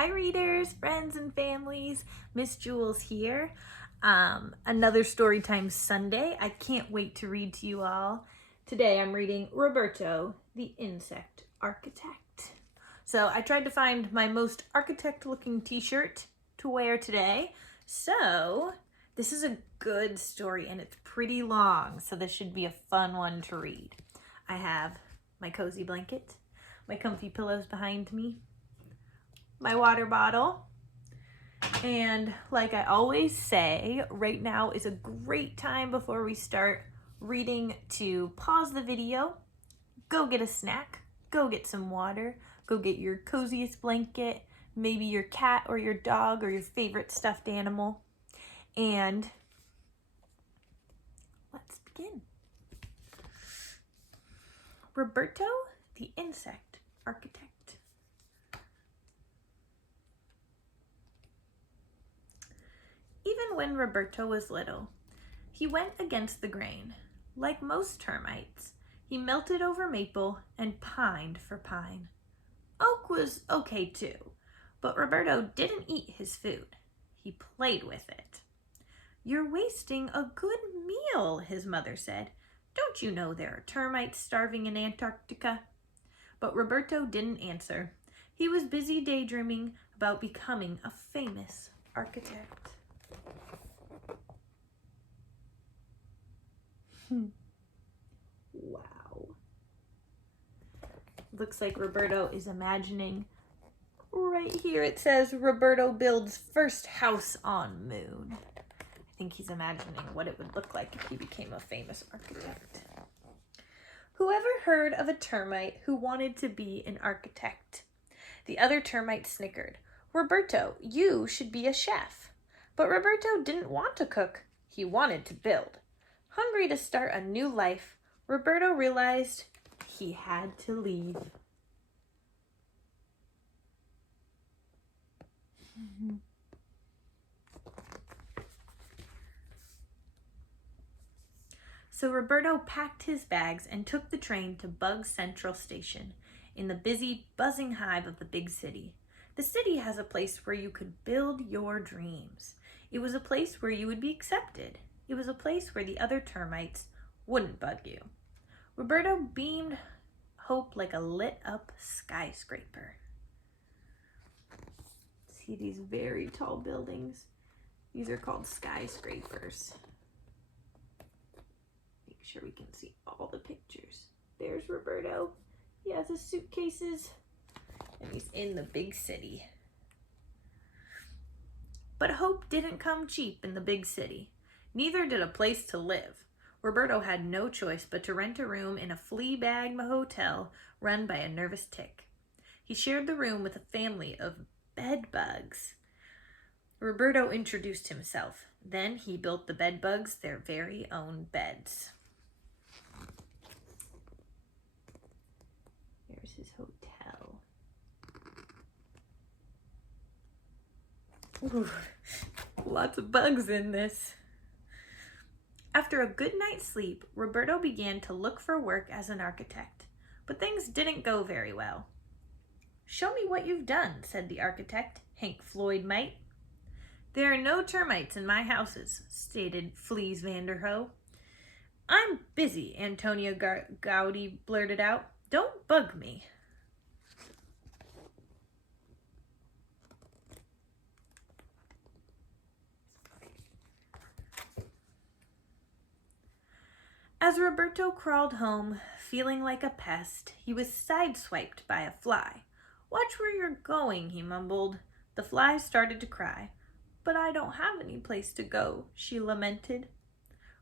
Hi readers, friends, and families. Miss Jules here. Another Storytime Sunday. I can't wait to read to you all. Today I'm reading Roberto, the Insect Architect. So I tried to find my most architect looking t-shirt to wear today. So this is a good story and it's pretty long, so this should be a fun one to read. I have my cozy blanket, my comfy pillows behind me, my water bottle, and like I always say, right now is a great time before we start reading to pause the video, go get a snack, go get some water, go get your coziest blanket, maybe your cat or your dog or your favorite stuffed animal, and let's begin. Roberto, the Insect Architect. Even when Roberto was little, he went against the grain. Like most termites, he melted over maple and pined for pine. Oak was okay too, but Roberto didn't eat his food. He played with it. "You're wasting a good meal," his mother said. "Don't you know there are termites starving in Antarctica?" But Roberto didn't answer. He was busy daydreaming about becoming a famous architect. Wow. Looks like Roberto is imagining. Right here it says Roberto builds first house on moon. I think he's imagining what it would look like if he became a famous architect. Whoever heard of a termite who wanted to be an architect? The other termites snickered. "Roberto, you should be a chef." But Roberto didn't want to cook. He wanted to build. Hungry to start a new life, Roberto realized he had to leave. So Roberto packed his bags and took the train to Bug Central Station in the busy, buzzing hive of the big city. The city has a place where you could build your dreams. It was a place where you would be accepted. It was a place where the other termites wouldn't bug you. Roberto beamed hope like a lit up skyscraper. See these very tall buildings? These are called skyscrapers. Make sure we can see all the pictures. There's Roberto. He has his suitcases and he's in the big city. But hope didn't come cheap in the big city. Neither did a place to live. Roberto had no choice but to rent a room in a flea bag hotel run by a nervous tick. He shared the room with a family of bed bugs. Roberto introduced himself. Then he built the bed bugs their very own beds. Here's his hotel. Ooh, lots of bugs in this. After a good night's sleep, Roberto began to look for work as an architect, but things didn't go very well. "Show me what you've done," said the architect, Hank Floyd Mite. "There are no termites in my houses," stated Fleas Vanderhoe. "I'm busy," Antonio Gaudi blurted out. "Don't bug me." As Roberto crawled home, feeling like a pest, he was sideswiped by a fly. "Watch where you're going," he mumbled. The fly started to cry. "But I don't have any place to go," she lamented.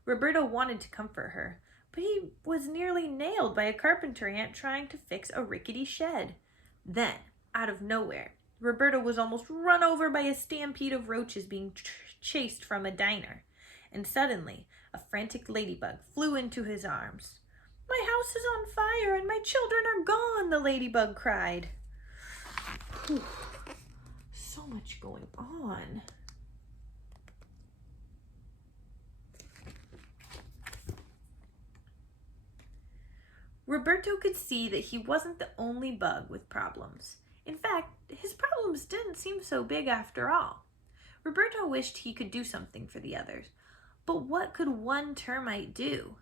Roberto wanted to comfort her, but he was nearly nailed by a carpenter ant trying to fix a rickety shed. Then, out of nowhere, Roberto was almost run over by a stampede of roaches being chased from a diner. And suddenly, a frantic ladybug flew into his arms. "My house is on fire and my children are gone," the ladybug cried. Whew. So much going on. Roberto could see that he wasn't the only bug with problems. In fact, his problems didn't seem so big after all. Roberto wished he could do something for the others, but what could one termite do?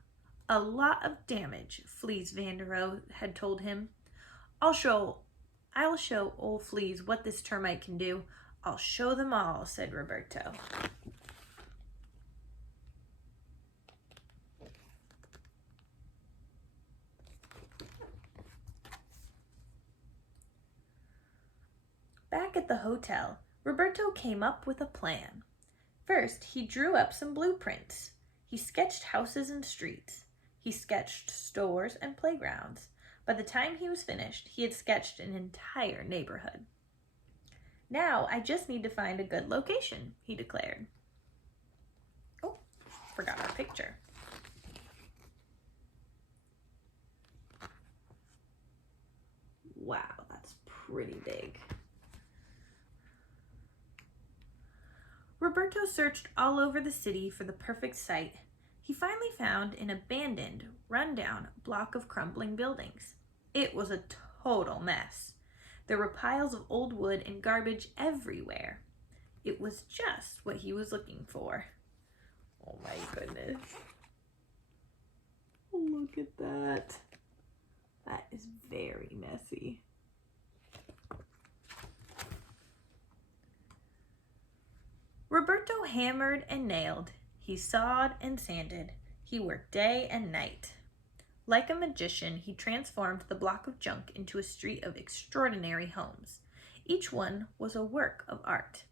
A lot of damage, Fleas Vanderoe had told him. I'll show old Fleas what this termite can do. I'll show them all, said Roberto. Back at the hotel, Roberto came up with a plan. First, he drew up some blueprints. He sketched houses and streets. He sketched stores and playgrounds. By the time he was finished, he had sketched an entire neighborhood. Now, I just need to find a good location, he declared. Oh, forgot our picture. Wow, that's pretty big. Roberto searched all over the city for the perfect site. He finally found an abandoned, run-down block of crumbling buildings. It was a total mess. There were piles of old wood and garbage everywhere. It was just what he was looking for. Oh my goodness. Look at that. That is very messy. Roberto hammered and nailed. He sawed and sanded. He worked day and night. Like a magician, he transformed the block of junk into a street of extraordinary homes. Each one was a work of art.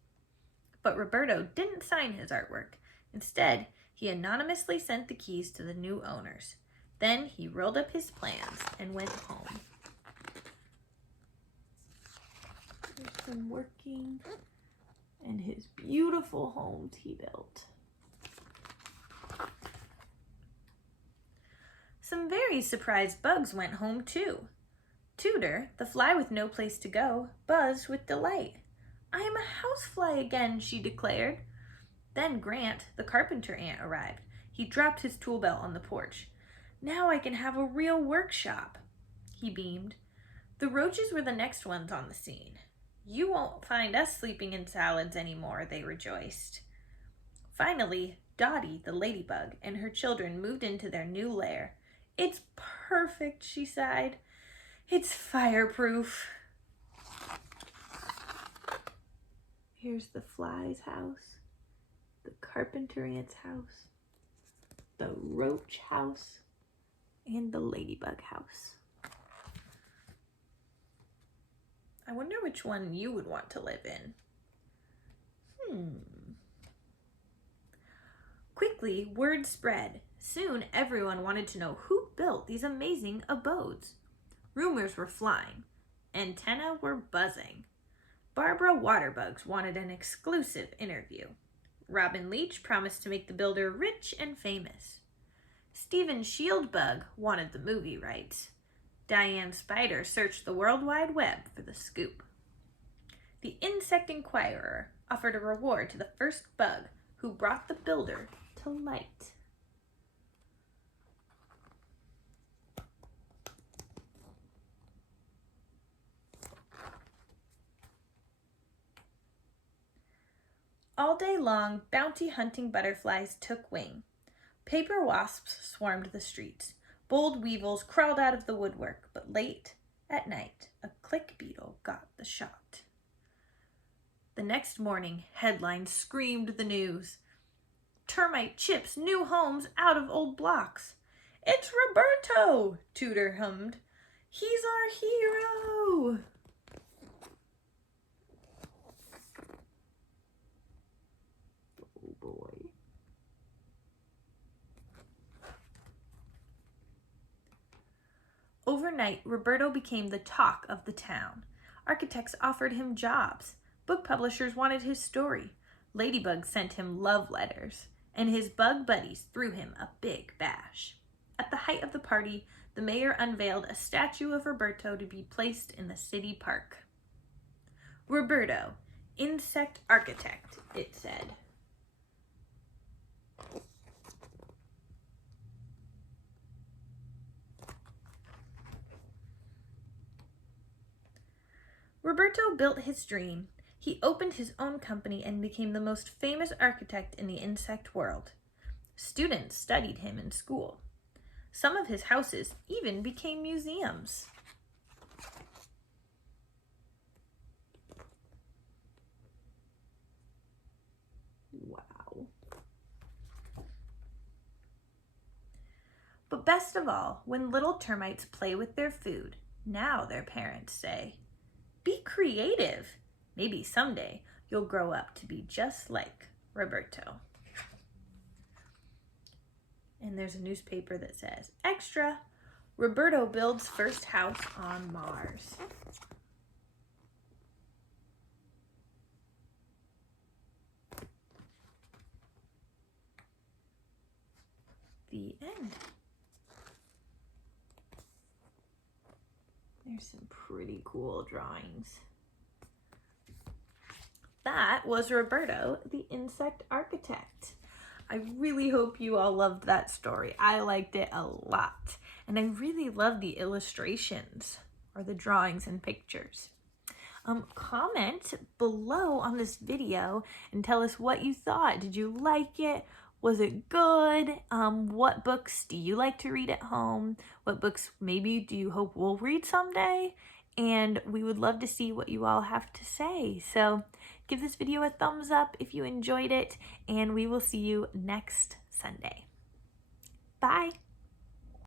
But Roberto didn't sign his artwork. Instead, he anonymously sent the keys to the new owners. Then he rolled up his plans and went home. There's him working and his beautiful homes he built. Some very surprised bugs went home too. Tudor, the fly with no place to go, buzzed with delight. I am a housefly again, she declared. Then Grant, the carpenter ant, arrived. He dropped his tool belt on the porch. Now I can have a real workshop, he beamed. The roaches were the next ones on the scene. You won't find us sleeping in salads anymore, they rejoiced. Finally, Dottie, the ladybug, and her children moved into their new lair. It's perfect, she sighed. It's fireproof. Here's the fly's house, the carpenter ant's house, the roach house, and the ladybug house. I wonder which one you would want to live in. Quickly, word spread. Soon, everyone wanted to know who built these amazing abodes. Rumors were flying. Antennae were buzzing. Barbara Waterbugs wanted an exclusive interview. Robin Leach promised to make the builder rich and famous. Stephen Shieldbug wanted the movie rights. Diane Spider searched the World Wide Web for the scoop. The Insect Inquirer offered a reward to the first bug who brought the builder to light. All day long, bounty hunting butterflies took wing. Paper wasps swarmed the streets. Bold weevils crawled out of the woodwork, but late at night, a click beetle got the shot. The next morning, headlines screamed the news. Termite chips new homes out of old blocks. It's Roberto, Tudor hummed. He's our hero. Oh boy. Overnight, Roberto became the talk of the town. Architects offered him jobs. Book publishers wanted his story. Ladybugs sent him love letters. And his bug buddies threw him a big bash. At the height of the party, the mayor unveiled a statue of Roberto to be placed in the city park. Roberto, insect architect, it said. Roberto Roberto built his dream. He opened his own company and became the most famous architect in the insect world. Students studied him in school. Some of his houses even became museums. Wow. But best of all, when little termites play with their food, now their parents say, "Be creative. Maybe someday you'll grow up to be just like Roberto." And there's a newspaper that says, "Extra, Roberto builds first house on Mars." The end. There's some pretty cool drawings. That was Roberto, the insect architect. I really hope you all loved that story. I liked it a lot. And I really love the illustrations or the drawings and pictures. Comment below on this video and tell us what you thought. Did you like it? Was it good? What books do you like to read at home? What books maybe do you hope we'll read someday? And we would love to see what you all have to say. So give this video a thumbs up if you enjoyed it, and we will see you next Sunday. Bye.